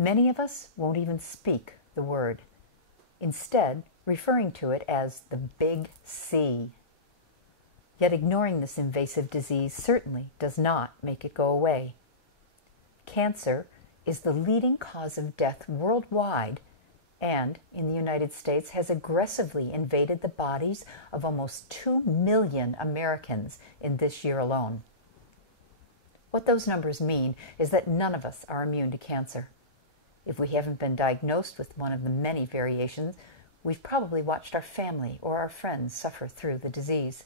Many of us won't even speak the word, instead referring to it as the big C. Yet ignoring this invasive disease certainly does not make it go away. Cancer is the leading cause of death worldwide and, in the United States, has aggressively invaded the bodies of almost 2 million Americans in this year alone. What those numbers mean is that none of us are immune to cancer. If we haven't been diagnosed with one of the many variations, we've probably watched our family or our friends suffer through the disease.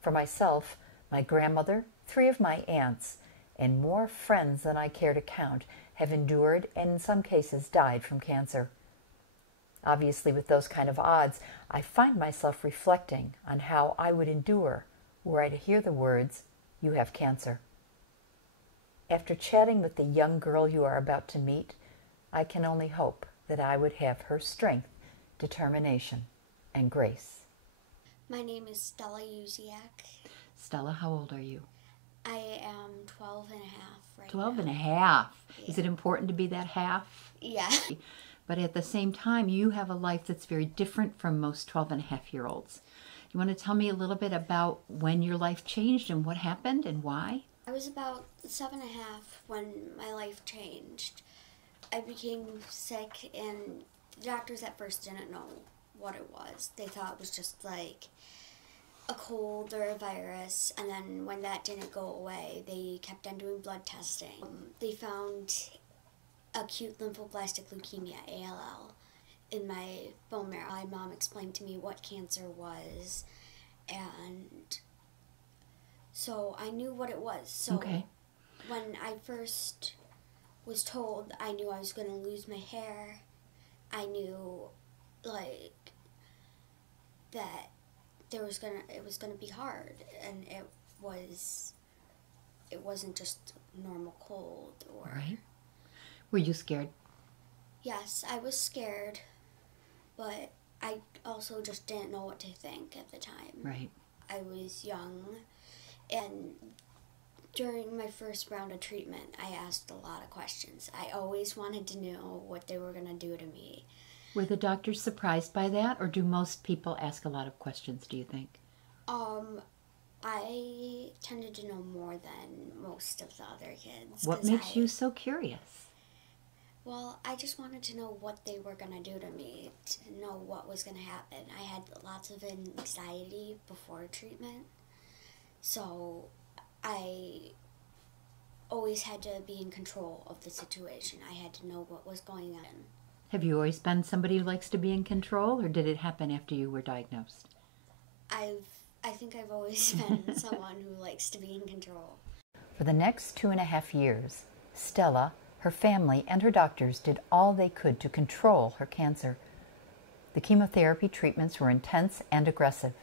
For myself, my grandmother, 3 of my aunts, and more friends than I care to count have endured and in some cases died from cancer. Obviously, with those kind of odds, I find myself reflecting on how I would endure were I to hear the words, "You have cancer." After chatting with the young girl you are about to meet, I can only hope that I would have her strength, determination, and grace. My name is Stella Usiak. Stella, how old are you? I am 12 and a half right 12 now. and a half. Yeah. Is it important to be that half? Yeah. But at the same time, you have a life that's very different from most 12 and a half-year-olds. You want to tell me a little bit about when your life changed and what happened and why? I was about 7 and a half when my life changed. I became sick and the doctors at first didn't know what it was. They thought it was just like a cold or a virus, and then when that didn't go away, they kept on doing blood testing. They found acute lymphoblastic leukemia, ALL, in my bone marrow. My mom explained to me what cancer was, and so I knew what it was. So Okay. when I first was told, I knew I was going to lose my hair. I knew, like, that it was gonna be hard, and it wasn't just normal cold or. Right. Were you scared? Yes, I was scared, but I also just didn't know what to think at the time. Right. I was young, and during my first round of treatment, I asked a lot of questions. I always wanted to know what they were gonna do to me. Were the doctors surprised by that, or do most people ask a lot of questions, do you think? I tended to know more than most of the other kids. What makes you so curious? Well, I just wanted to know what they were going to do to me, to know what was going to happen. I had lots of anxiety before treatment, so I always had to be in control of the situation. I had to know what was going on. Have you always been somebody who likes to be in control, or did it happen after you were diagnosed? I think I've always been someone who likes to be in control. For the next 2.5 years, Stella, her family, and her doctors did all they could to control her cancer. The chemotherapy treatments were intense and aggressive.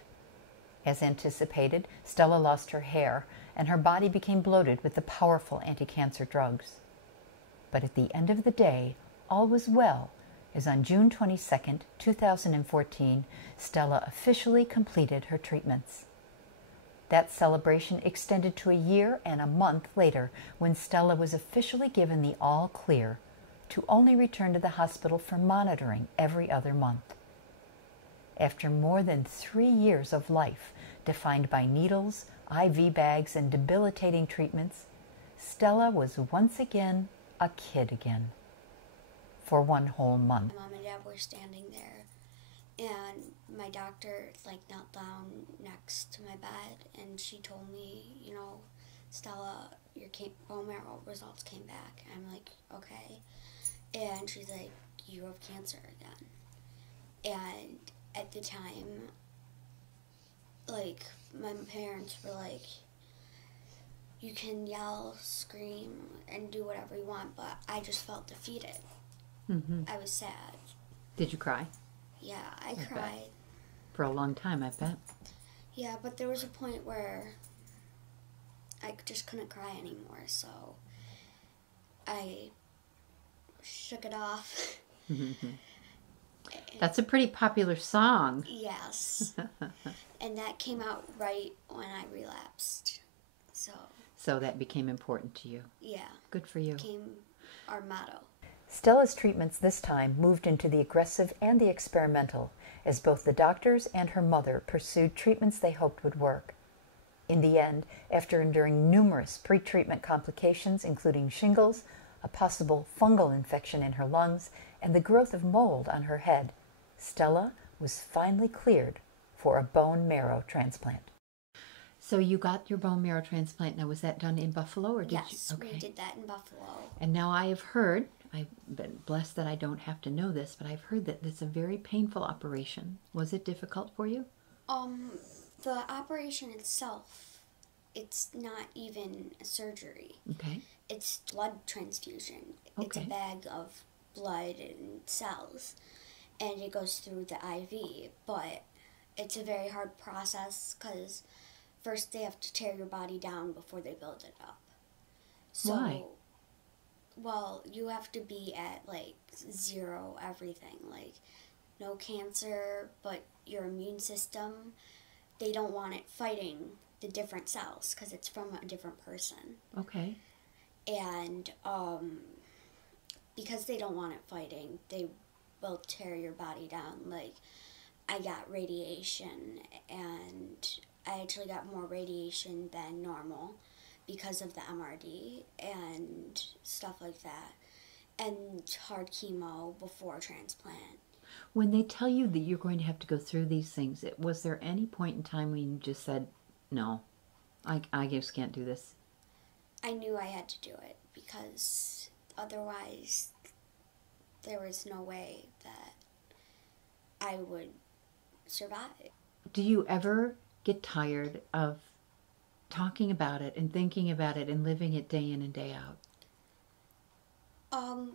As anticipated, Stella lost her hair, and her body became bloated with the powerful anti-cancer drugs. But at the end of the day, all was well, as on June 22, 2014, Stella officially completed her treatments. That celebration extended to a year and a month later, when Stella was officially given the all clear to only return to the hospital for monitoring every other month. After more than 3 years of life defined by needles, IV bags, and debilitating treatments, Stella was once again a kid again. For 1 whole month. My mom and dad were standing there, and my doctor knelt down next to my bed, and she told me, Stella, your bone marrow results came back. And I'm like, okay. And she's like, you have cancer again. And at the time, my parents were like, you can yell, scream, and do whatever you want, but I just felt defeated. Mm-hmm. I was sad. Did you cry? Yeah, I cried. Bet. For a long time, I bet. Yeah, but there was a point where I just couldn't cry anymore, so I shook it off. That's a pretty popular song. Yes. And that came out right when I relapsed. So that became important to you. Yeah. Good for you. Became our motto. Stella's treatments this time moved into the aggressive and the experimental, as both the doctors and her mother pursued treatments they hoped would work. In the end, after enduring numerous pre-treatment complications, including shingles, a possible fungal infection in her lungs, and the growth of mold on her head, Stella was finally cleared for a bone marrow transplant. So you got your bone marrow transplant. Now, was that done in Buffalo, or did Yes, you? Okay. we did that in Buffalo. And now I have heard, I've been blessed that I don't have to know this, but I've heard that it's a very painful operation. Was it difficult for you? The operation itself, it's not even a surgery. Okay. It's blood transfusion. It's a Okay. bag of blood and cells, and it goes through the IV, but it's a very hard process because first they have to tear your body down before they build it up. So, Why? well, you have to be at like zero everything, like no cancer, but your immune system, they don't want it fighting the different cells because it's from a different person. Okay. And because they don't want it fighting, they will tear your body down. Like, I got radiation, and I actually got more radiation than normal because of the MRD and stuff like that, and hard chemo before transplant. When they tell you that you're going to have to go through these things, was there any point in time when you just said, no, I just can't do this? I knew I had to do it because otherwise there was no way that I would survive. Do you ever get tired of talking about it and thinking about it and living it day in and day out?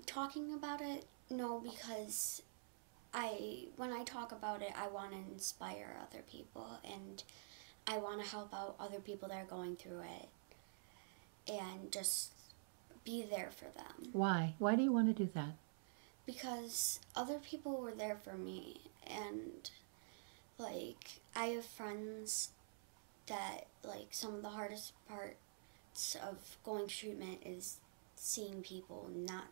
Talking about it, no, because when I talk about it, I want to inspire other people, and I want to help out other people that are going through it, and just be there for them. Why? Why do you want to do that? Because other people were there for me, and like, I have friends that, like, some of the hardest parts of going to treatment is seeing people not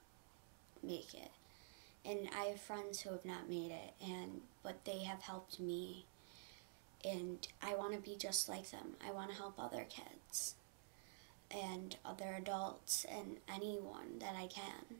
make it. And I have friends who have not made it, but they have helped me, and I want to be just like them. I want to help other kids and other adults and anyone that I can.